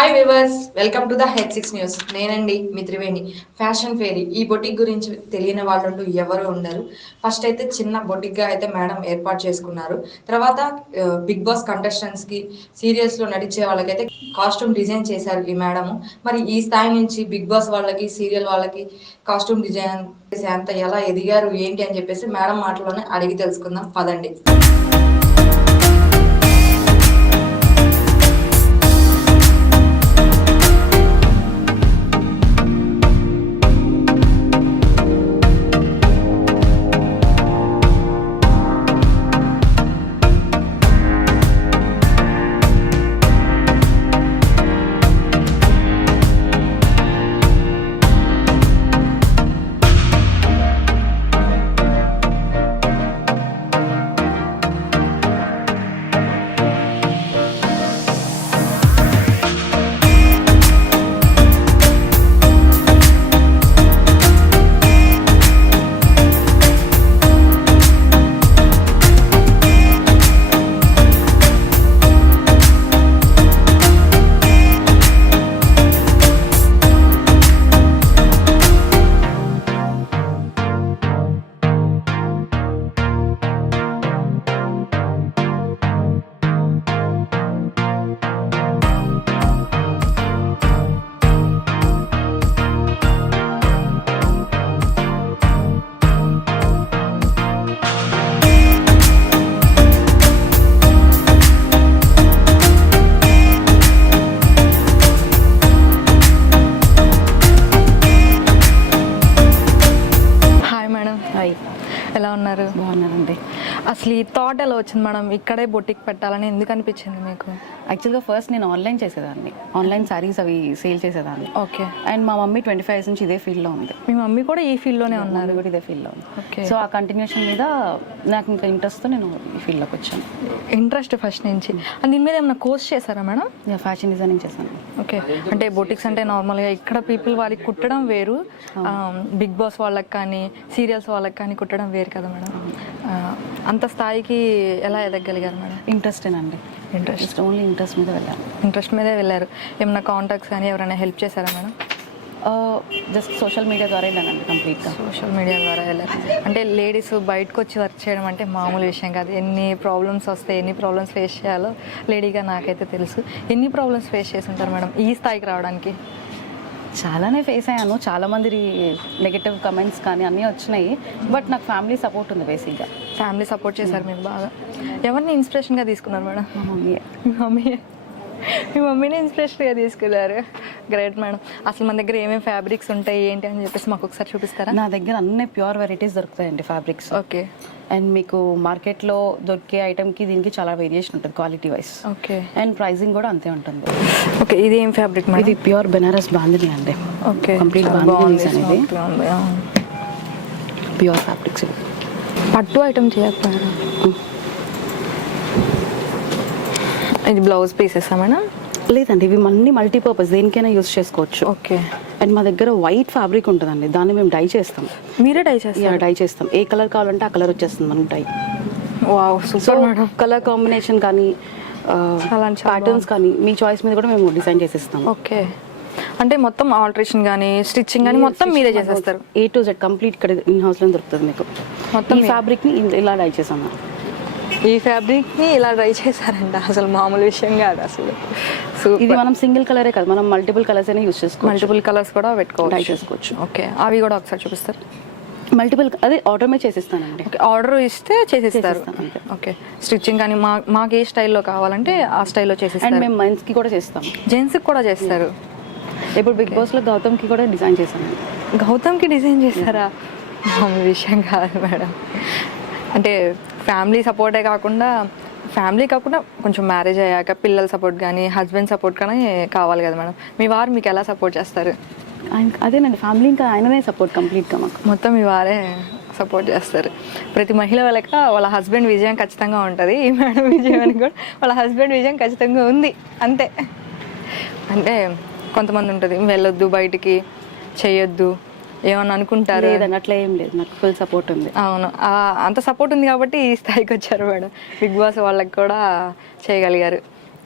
Hi viewers, welcome to the head 6 news. నేనండి మీ Triveni. Fashion ఫేరీ ఈ boutique గురించి తెలియని వాళ్ళు ఎవరు ఉండరు. ఫస్ట్ అయితే చిన్న బొటిక్గా అయితే మేడం ఏర్పాటు చేసుకున్నారు. తర్వాత బిగ్ బాస్ కంటెస్టెంట్స్కి సీరియల్స్లో నటించే వాళ్ళకైతే కాస్ట్యూమ్ డిజైన్ చేశారు ఈ మేడము. మరి ఈ స్థాయి నుంచి బిగ్ బాస్ వాళ్ళకి సీరియల్ వాళ్ళకి కాస్ట్యూమ్ డిజైన్ చేసే అంత ఎలా ఎదిగారు ఏంటి అని చెప్పేసి మేడం మాటలోనే అడిగి తెలుసుకుందాం పదండి. ఎలా ఉన్నారు? బాగున్నానండి. అసలు ఈ థాట్ ఎలా వచ్చింది మేడం, ఇక్కడే బొటిక్ పెట్టాలని ఎందుకు అనిపించింది మీకు? యాక్చువల్గా ఫస్ట్ నేను ఆన్లైన్ చేసేదాన్ని, ఆన్లైన్ సారీస్ అవి సేల్ చేసేదాన్ని. ఓకే. అండ్ మా మమ్మీ 25 years నుంచి ఇదే ఫీల్డ్లో ఉంది. మీ మమ్మీ కూడా ఈ ఫీల్డ్లోనే ఉన్నారు? కూడా ఇదే ఫీల్డ్లో ఉంది. ఓకే. సో ఆ కంటిన్యూషన్ మీద నాకు ఇంకా ఇంట్రెస్ట్తో నేను ఈ ఫీల్డ్లోకి వచ్చాను. ఇంట్రెస్ట్ ఫస్ట్ నుంచి. దీని మీద ఏమైనా కోర్స్ చేశారా మేడం? ఫ్యాషన్ డిజైనింగ్ చేశాను. ఓకే. అంటే బొటిక్స్ అంటే నార్మల్గా ఇక్కడ పీపుల్ వాళ్ళకి కుట్టడం వేరు, బిగ్ బాస్ వాళ్ళకి కానీ సీరియల్స్ వాళ్ళకి కానీ కుట్టడం వేరు కదా మేడం. అంత స్థాయికి ఎలా ఎదగలిగారు మేడం? ఇంట్రెస్టేనండి. ఇంట్రెస్ట్ ఓన్లీ ఇంట్రెస్ట్ మీద వెళ్ళాను. ఇంట్రెస్ట్ మీదే వెళ్ళారు. ఏమైనా కాంటాక్ట్స్ కానీ ఎవరైనా హెల్ప్ చేశారా మేడం? జస్ట్ సోషల్ మీడియా ద్వారా వెళ్ళానండి. కంప్లీట్గా సోషల్ మీడియా ద్వారా వెళ్ళారు. అంటే లేడీస్ బయటకు వచ్చి వర్క్ చేయడం అంటే మామూలు విషయం కాదు. ఎన్ని ప్రాబ్లమ్స్ వస్తాయి, ఎన్ని ప్రాబ్లమ్స్ ఫేస్ చేయాలో లేడీగా నాకైతే తెలుసు. ఎన్ని ప్రాబ్లమ్స్ ఫేస్ చేసి ఉంటారు మేడం ఈ స్థాయికి రావడానికి? చాలానే ఫేస్ అయ్యాను. చాలామంది నెగటివ్ కమెంట్స్ కానీ అన్నీ వచ్చినాయి. బట్ నాకు ఫ్యామిలీ సపోర్ట్ ఉంది. బేసిక్గా ఫ్యామిలీ సపోర్ట్ చేశారు మీకు బాగా. ఎవరిని ఇన్స్పిరేషన్గా తీసుకున్నారు మేడం? మా మమ్మీ. మీ మమ్మీని ఇన్స్పిరేషన్గా తీసుకున్నారు. Great madam. అసలు మన దగ్గర ఏమేమి ఫ్యాబ్రిక్స్ ఉంటాయి ఏంటి అని చెప్పేసి మాకు ఒకసారి చూపిస్తారా? నా దగ్గర అన్ని ప్యూర్ వెరైటీస్ దొరుకుతాయండి ఫ్యాబ్రిక్స్. ఓకే. అండ్ మీకు మార్కెట్లో దొరికే ఐటమ్కి దీనికి చాలా వేరియేషన్ ఉంటుంది quality wise. Okay. And pricing కూడా అంతే ఉంటుంది. ఓకే. ఇది ఏం ఫ్యాబ్రిక్ మేడం? ఇది ప్యూర్ బెనారస్ బాందిని అండి. ఓకే. కంప్లీట్ బాందిని అనేది ప్యూర్ ఫ్యాబ్రిక్స్. పట్టు ఐటమ్ చేయకపోయారా? ఇది బ్లౌజ్ పీసెసా మేడం? లేదండి, ఇవి అన్ని మల్టీపర్పస్, దేనికైనా యూస్ చేసుకోవచ్చు. ఓకే. అండ్ మా దగ్గర వైట్ ఫ్యాబ్రిక్ ఉంటుందండి, దాన్ని మేము డై చేస్తాం. మీరే డై చేస్తారా? డై చేస్తాం. ఏ కలర్ కావాలంటే ఆ కలర్ వచ్చేస్తుంది మనకు dye. Wow, super madam. Colour combination కానీ ప్యాటర్న్స్ కానీ మీ చాయిస్ మీద కూడా మేము డిజైన్ చేసేస్తాం. ఓకే. అంటే మొత్తం ఆల్టరేషన్ కానీ స్టిచ్చింగ్ కానీ మొత్తం మీరే చేసేస్తారు? A to Z కంప్లీట్ ఇక్కడ ఇన్ హౌస్లో దొరుకుతుంది మీకు. మొత్తం ఈ ఫ్యాబ్రిక్ని ఇలా డై చేసాము. ఈ ఫ్యాబ్రిక్ని ఇలా ట్రై చేశారంట, అసలు మామూలు విషయం కాదు అసలు. ఇది మనం సింగిల్ కలరే కాదు, మనం మల్టిపుల్ కలర్స్ అయినా యూస్ చేసుకోవచ్చు. మల్టిపుల్ కలర్స్ కూడా పెట్టుకోవచ్చు, ట్రై చేసుకోవచ్చు. ఓకే. అవి కూడా ఒకసారి చూపిస్తారు? మల్టిపుల్ అదే ఆర్డర్ మీద చేసిస్తానండి. ఓకే. ఆర్డర్ ఇస్తే చేసేస్తారు. ఓకే. స్టిచ్చింగ్ కానీ మాకు ఏ స్టైల్లో కావాలంటే ఆ స్టైల్లో చేసేస్తారు. అండ్ మేము మెన్స్కి కూడా చేస్తాం, జెంట్స్కి కూడా చేస్తారు. ఇప్పుడు బిగ్ బాస్లో గౌతమ్కి కూడా డిజైన్ చేశాను. గౌతమ్కి డిజైన్ చేస్తారా? మామూలు విషయం కాదు మేడం. అంటే ఫ్యామిలీ సపోర్టే కాకుండా కొంచెం మ్యారేజ్ అయ్యాక పిల్లల సపోర్ట్ కానీ హస్బెండ్ సపోర్ట్ కానీ కావాలి కదా మేడం. మీ వారు మీకు ఎలా సపోర్ట్ చేస్తారు? అదేనండి, ఫ్యామిలీ ఇంకా ఆయననే సపోర్ట్ కంప్లీట్గా మాకు. మొత్తం మీ వారే సపోర్ట్ చేస్తారు. ప్రతి మహిళ వాళ్ళ హస్బెండ్ విజయం ఖచ్చితంగా ఉంటుంది. ఈ మేడం విజయానికి కూడా వాళ్ళ హస్బెండ్ విజయం ఖచ్చితంగా ఉంది అంతే. అంటే కొంతమంది ఉంటుంది, వెళ్ళొద్దు బయటికి, చేయొద్దు, ఏమన్నా అనుకుంటారు. లేదండి, అట్లా ఏం లేదు, నాకు ఫుల్ సపోర్ట్ ఉంది. అవును, అంత సపోర్ట్ ఉంది కాబట్టి ఈ స్థాయికి వచ్చారు మేడం. బిగ్ బాస్ వాళ్ళకి కూడా చేయగలిగారు.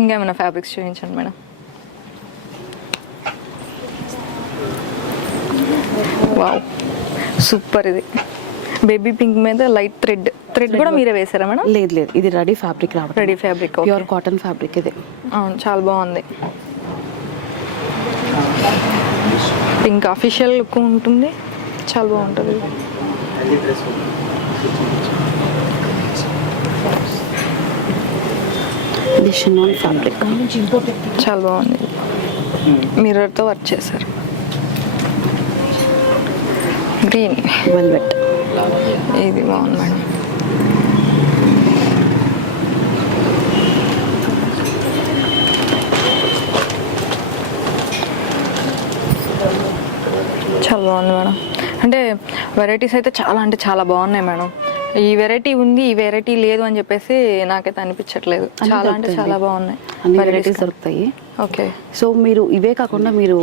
ఇంకేమైనా ఫ్యాబ్రిక్స్ చూపించండి మేడం. Wow super. ఇది బేబీ పింక్ మీద లైట్ థ్రెడ్ కూడా మీరే వేసారా మేడం? లేదు లేదు, ఇది రెడీ ఫ్యాబ్రిక్ రావడం. Ready fabric, pure cotton fabric ఇది. అవును చాలా బాగుంది. పింక్ అఫీషియల్ లుక్ ఉంటుంది, చాలా బాగుంటుంది. ఇది షినాన్ ఫ్యాబ్రిక్, చాలా బాగుంది. మిర్రర్తో వర్క్ చేశారు. గ్రీన్ వెల్వెట్, ఇది బాగుంది మేడం. చాలా బాగుంది మేడం. అంటే వెరైటీస్ అయితే చాలా బాగున్నాయి మేడం. ఈ వెరైటీ ఉంది, ఈ వెరైటీ లేదు అని చెప్పేసి నాకైతే అనిపించట్లేదు. చాలా అంటే చాలా బాగున్నాయి, అన్ని వెరైటీస్ దొరుకుతాయి. ఓకే. సో మీరు ఇవే కాకుండా మీరు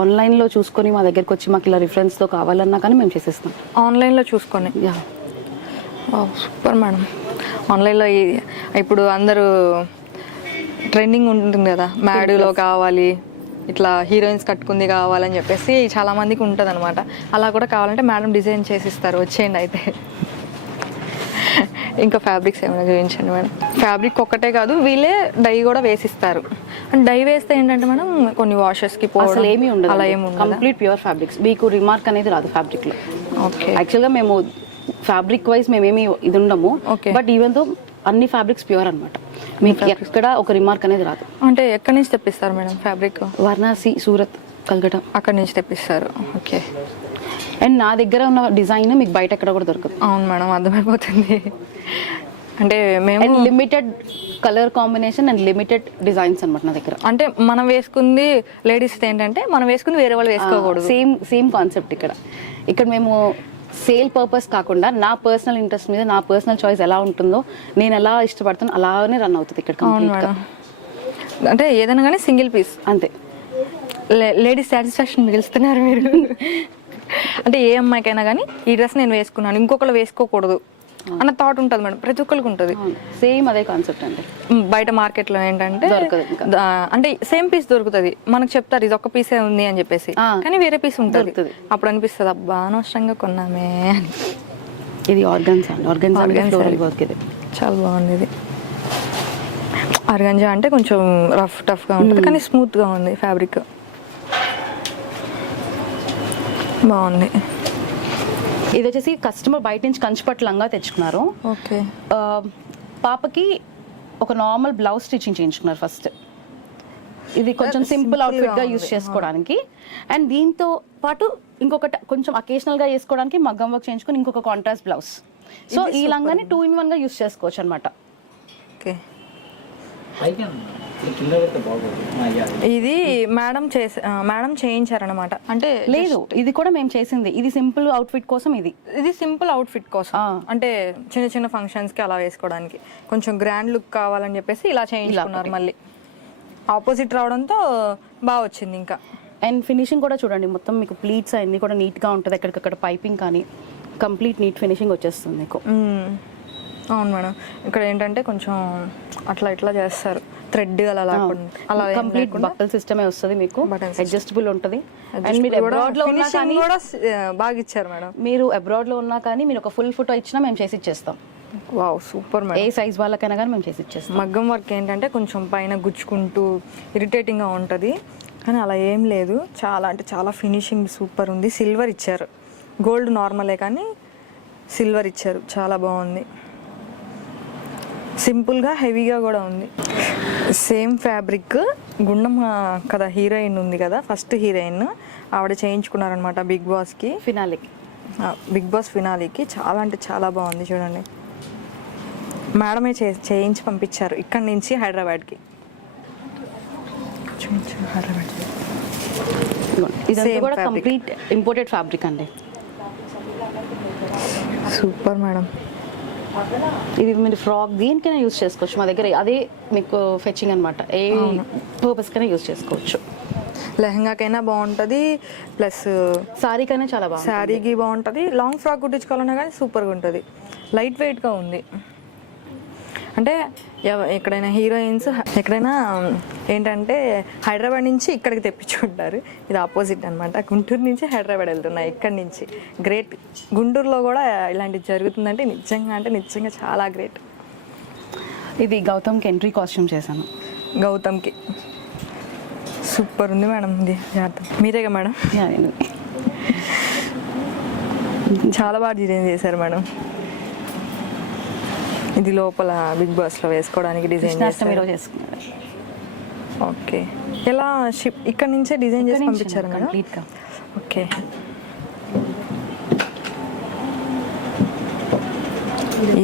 ఆన్లైన్లో చూసుకొని మా దగ్గరికి వచ్చి మాకు ఇలా రిఫరెన్స్తో కావాలన్నా కానీ మేము చేసేస్తాం. ఆన్లైన్లో చూసుకొని. Yeah, super madam. ఆన్లైన్లో ఇప్పుడు అందరూ ట్రెండింగ్ ఉంటుంది కదా, మ్యాడ్లో కావాలి, ఇట్లా హీరోయిన్స్ కట్టుకుంది కావాలని చెప్పేసి చాలామందికి ఉంటుంది అనమాట. అలా కూడా కావాలంటే మేడం డిజైన్ చేసిస్తారు, వచ్చేయండి అయితే. ఇంకా ఫ్యాబ్రిక్స్ ఏమైనా చూపించండి మేడం. ఫ్యాబ్రిక్ ఒక్కటే కాదు, వీళ్ళే డై కూడా వేసిస్తారు. అండ్ డై వేస్తే ఏంటంటే మేడం కొన్ని వాషెస్కి అసలు ఏమీ ఉండదు, అలా ఏమి ఉండదు. Complete pure fabrics. మీకు రిమార్క్ అనేది రాదు ఫ్యాబ్రిక్లో. ఓకే. యాక్చువల్గా మేము ఫ్యాబ్రిక్ వైజ్ మేమేమి ఇది ఉండము, బట్ ఈవెన్ తో అన్ని ఫ్యాబ్రిక్స్ ప్యూర్ అనమాట. మీకు ఎక్కడ ఒక రిమార్క్ అనేది రాదు. అంటే ఎక్కడి నుంచి తెప్పిస్తారు మేడం ఫ్యాబ్రిక్? వారణాసి, సూరత్, కల్కటా అక్కడి నుంచి తెప్పిస్తారు. ఓకే. అండ్ నా దగ్గర ఉన్న డిజైన్ మీకు బయట ఎక్కడ కూడా దొరకదు. అవును మేడం, అర్థమైపోతుంది. అంటే మేము limited colour combination and limited designs అనమాట నా దగ్గర. అంటే మనం వేసుకుంది లేడీస్ ఏంటంటే మనం వేసుకుంది వేరే వాళ్ళు వేసుకోకూడదు. సేమ్ కాన్సెప్ట్ ఇక్కడ మేము సేల్ పర్పస్ కాకుండా నా పర్సనల్ ఇంట్రెస్ట్ మీద నా పర్సనల్ చాయిస్ ఎలా ఉంటుందో, నేను ఎలా ఇష్టపడుతాను అలానే రన్ అవుతుంది ఇక్కడ. అవును మేడం. అంటే ఏదైనా కానీ సింగిల్ పీస్ అంతే. లేడీస్ సాటిస్ఫాక్షన్ మిగులుస్తున్నారు మీరు. అంటే ఏ అమ్మాయికైనా కానీ ఈ డ్రెస్ నేను వేసుకున్నాను, ఇంకొకరు వేసుకోకూడదు అన్న థాట్ ఉంటుంది మేడం, ప్రతి ఒక్కరికి ఉంటుంది. సేమ్ అదే కాన్సెప్ట్ అండి. బయట మార్కెట్లో ఏంటంటే దొరకదు, అంటే సేమ్ పీస్ దొరుకుతుంది, మనకు చెప్తారు ఇది ఒక పీసే ఉంది అని చెప్పేసి, కానీ వేరే పీస్ ఉంటుంది. అప్పుడు అనిపిస్తుంది అబ్బా అనవసరంగా కొన్నామే అని. ఇది ఆర్గన్జా వర్క్. ఇది చాలా బాగుంది. ఇది ఆర్గంజా అంటే కొంచెం టఫ్గా ఉంటుంది, కానీ స్మూత్గా ఉంది ఫ్యాబ్రిక్, బాగుంది. ఇది వచ్చేసి కస్టమర్ బయట నుంచి కంచిపట్టు లంగా తెచ్చుకున్నారు. ఓకే. పాపకి ఒక నార్మల్ బ్లౌజ్ స్టిచ్చింగ్ చేయించుకున్నారు ఫస్ట్. ఇది కొంచెం సింపుల్ అవుట్ఫిట్ గా యూస్ చేసుకోవడానికి, అండ్ దీంతో పాటు ఇంకొకటి కొంచెం అకేషనల్ గా వేసుకోవడానికి మగ్గం వర్క్ చేయించుకొని ఇంకొక కాంట్రాస్ట్ బ్లౌజ్. సో ఈ లంగాని 2-in-1 గా యూస్ చేసుకోవచ్చు అనమాట. ఓకే. ఇది మేడం చేయించారనమాట. అంటే లేదు, ఇది కూడా మేము చేసింది. ఇది సింపుల్ అవుట్ఫిట్ కోసం. ఇది సింపుల్ అవుట్ఫిట్ కోసం, అంటే చిన్న చిన్న ఫంక్షన్స్ కి అలా వేసుకోవడానికి కొంచెం గ్రాండ్ లుక్ కావాలని చెప్పేసి ఇలా చేయించుకున్నారు. మళ్ళీ ఆపోజిట్ రావడంతో బాగా వచ్చింది. ఇంకా అండ్ ఫినిషింగ్ కూడా చూడండి, మొత్తం మీకు ప్లీట్స్ అన్ని కూడా నీట్ గా ఉంటుంది. ఎక్కడికక్కడ పైపింగ్ కానీ కంప్లీట్ నీట్ ఫినిషింగ్ వచ్చేస్తుంది మీకు. అవును మేడం. ఇక్కడ ఏంటంటే కొంచెం అట్లా ఇట్లా చేస్తారు, థ్రెడ్ అలా అలా కంప్లీట్ బక్కల్ సిస్టమే వస్తుంది మీకు, అడ్జస్టబుల్ ఉంటుంది. అండ్ మీరు అబ్రాడ్ లో ఉన్నా కానీ బాగా ఇచ్చారు మేడం. మీరు అబ్రాడ్ లో ఉన్నా కానీ మీరు ఒక ఫుల్ ఫోటో ఇచ్చినా మేము చేసి ఇచ్చేస్తాం. Wow super madam. ఏ సైజ్ వాళ్ళకైనా కానీ మేము చేసి ఇచ్చేస్తాం. మగ్గం వర్క్ ఏంటంటే కొంచెం పైన గుచ్చుకుంటూ ఇరిటేటింగ్గా ఉంటుంది, కానీ అలా ఏం లేదు. చాలా అంటే చాలా ఫినిషింగ్ సూపర్ ఉంది. సిల్వర్ ఇచ్చారు, గోల్డ్ నార్మలే కానీ సిల్వర్ ఇచ్చారు, చాలా బాగుంది. సింపుల్గా హెవీగా కూడా ఉంది. సేమ్ ఫ్యాబ్రిక్ గుండం కదా, హీరోయిన్ ఉంది కదా ఫస్ట్ హీరోయిన్, ఆవిడ చేయించుకున్నారనమాట బిగ్ బాస్కి ఫినాలికి. బిగ్ బాస్ ఫినాలికి చాలా అంటే చాలా బాగుంది. చూడండి మేడమే చేయించి పంపించారు ఇక్కడి నుంచి హైదరాబాద్కి. ఇదంతా కూడా కంప్లీట్ ఇంపోర్టెడ్ ఫ్యాబ్రిక్ అండి. Super madam. ఇది మీరు ఫ్రాక్ దేనికైనా యూజ్ చేసుకోవచ్చు. మా దగ్గర అదే మీకు ఫెచింగ్ అనమాట, ఏ పర్పస్ కైనా యూజ్ చేసుకోవచ్చు. లెహంగాకైనా బాగుంటుంది, ప్లస్ శారీకైనా చాలా బాగుంటుంది. శారీకి బాగుంటుంది, లాంగ్ ఫ్రాక్ కుట్టించుకోవాలన్నా కానీ సూపర్గా ఉంటుంది. లైట్ వెయిట్గా ఉంది. అంటే ఎక్కడైనా హీరోయిన్స్ ఎక్కడైనా ఏంటంటే హైదరాబాద్ నుంచి ఇక్కడికి తెప్పించుకుంటారు. ఇది ఆపోజిట్ అనమాట. గుంటూరు నుంచి హైదరాబాద్ వెళ్తున్నాయి ఇక్కడి నుంచి. గ్రేట్. గుంటూరులో కూడా ఇలాంటిది జరుగుతుందంటే నిజంగా చాలా గ్రేట్. ఇది గౌతమ్కి ఎంట్రీ కాస్ట్యూమ్ చేశాను. గౌతమ్కి సూపర్ ఉంది మేడం. ఇది జాగ్రత్త మీరేగా మేడం? చాలా బాగా డిజైన్ చేశారు మేడం. ఇది లోపల బిగ్ బాస్లో వేసుకోవడానికి డిజైన్ చేస్తారు. ఓకే. ఎలా షిప్ ఇక్కడ నుంచే డిజైన్ చేసి పంపించారు మేడం? కంప్లీట్గా. ఓకే.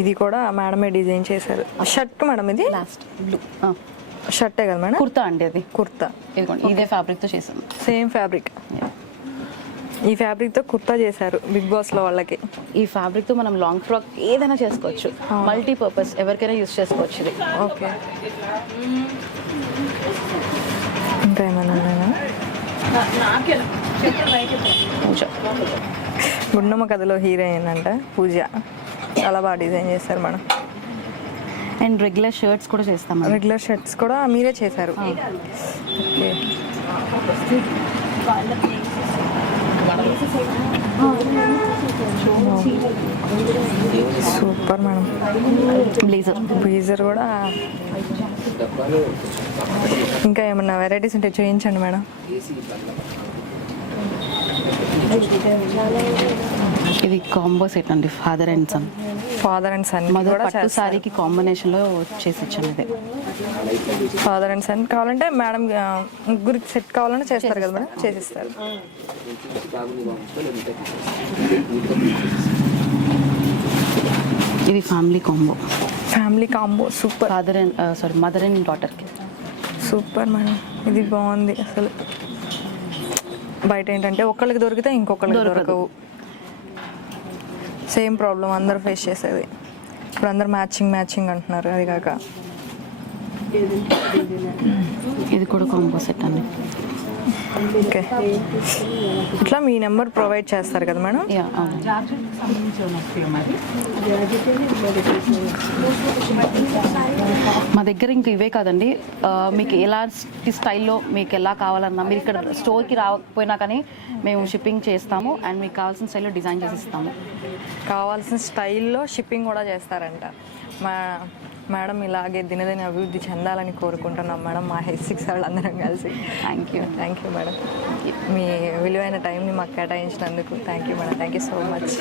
ఇది కూడా మేడమే డిజైన్ చేశారు. షర్ట్ మేడం ఇది లాస్ట్ బ్లూ షర్టే కదా మేడం? కుర్తా అండి అది. కుర్తా. ఇదిగోండి ఇదే ఫ్యాబ్రిక్తో చేశాను. Same fabric. ఈ ఫ్యాబ్రిక్తో కుర్తా చేశారు బిగ్ బాస్లో వాళ్ళకి. ఈ ఫ్యాబ్రిక్తో మనం లాంగ్ ఫ్రాక్ ఏదైనా చేసుకోవచ్చు. మల్టీపర్పస్ ఎవరికైనా యూస్ చేసుకోవచ్చు ఇది. ఓకే. ఇంకా ఏమైనా ఉన్నాయా? పూజ. గుండమ్మ కథలో హీరోయిన్ అంట పూజ. చాలా బాగా డిజైన్ చేశారు మేడం. అండ్ రెగ్యులర్ షర్ట్స్ కూడా చేస్తాం. రెగ్యులర్ షర్ట్స్ కూడా మీరే చేశారు. ఓకే. Super madam. బ్లేజర్ కూడా. ఇంకా ఏమన్నా వెరైటీస్ ఉంటే చూపించండి మేడం. ఇది కాంబో సెట్ అండి. ఫాదర్ అండ్ సన్ మదర్ పట్టు సారీకి కాంబినేషన్లో చేసి ఇచ్చాను. ఇది ఫాదర్ అండ్ సన్ కావాలంటే మేడం ముగ్గురికి సెట్ కావాలంటే చేస్తారు కదా మేడం? చేసిస్తారు. ఇది family combo. Super. Mother and డాటర్కి సూపర్ మేడం. ఇది బాగుంది అసలు. బయట ఏంటంటే ఒకళ్ళకి దొరికితే ఇంకొకళ్ళకి దొరకవు. సేమ్ ప్రాబ్లం అందరూ ఫేస్ చేసేది. ఇప్పుడు అందరు మ్యాచింగ్ అంటున్నారు. అది కాక ఇది కూడా కాంబో సెట్ అండి. ఓకే. ఇట్లా మీ నెంబర్ ప్రొవైడ్ చేస్తారు కదా మేడం? మా దగ్గర ఇంక ఇవే కాదండి. మీకు ఎలాంటి స్టైల్లో మీకు ఎలా కావాలన్నా మీరు ఇక్కడ స్టోర్కి రాకపోయినా కానీ మేము షిప్పింగ్ చేస్తాము. అండ్ మీకు కావాల్సిన స్టైల్లో డిజైన్ చేసి ఇస్తాము. కావాల్సిన స్టైల్లో షిప్పింగ్ కూడా చేస్తారంట. మేడం ఇలాగే దినదిన అభివృద్ధి చెందాలని కోరుకుంటున్నాం మేడం. మా H6 వాళ్ళందరం కలిసి. Thank you madam. మీ విలువైన టైంని మాకు కేటాయించినందుకు thank you madam. Thank you so much.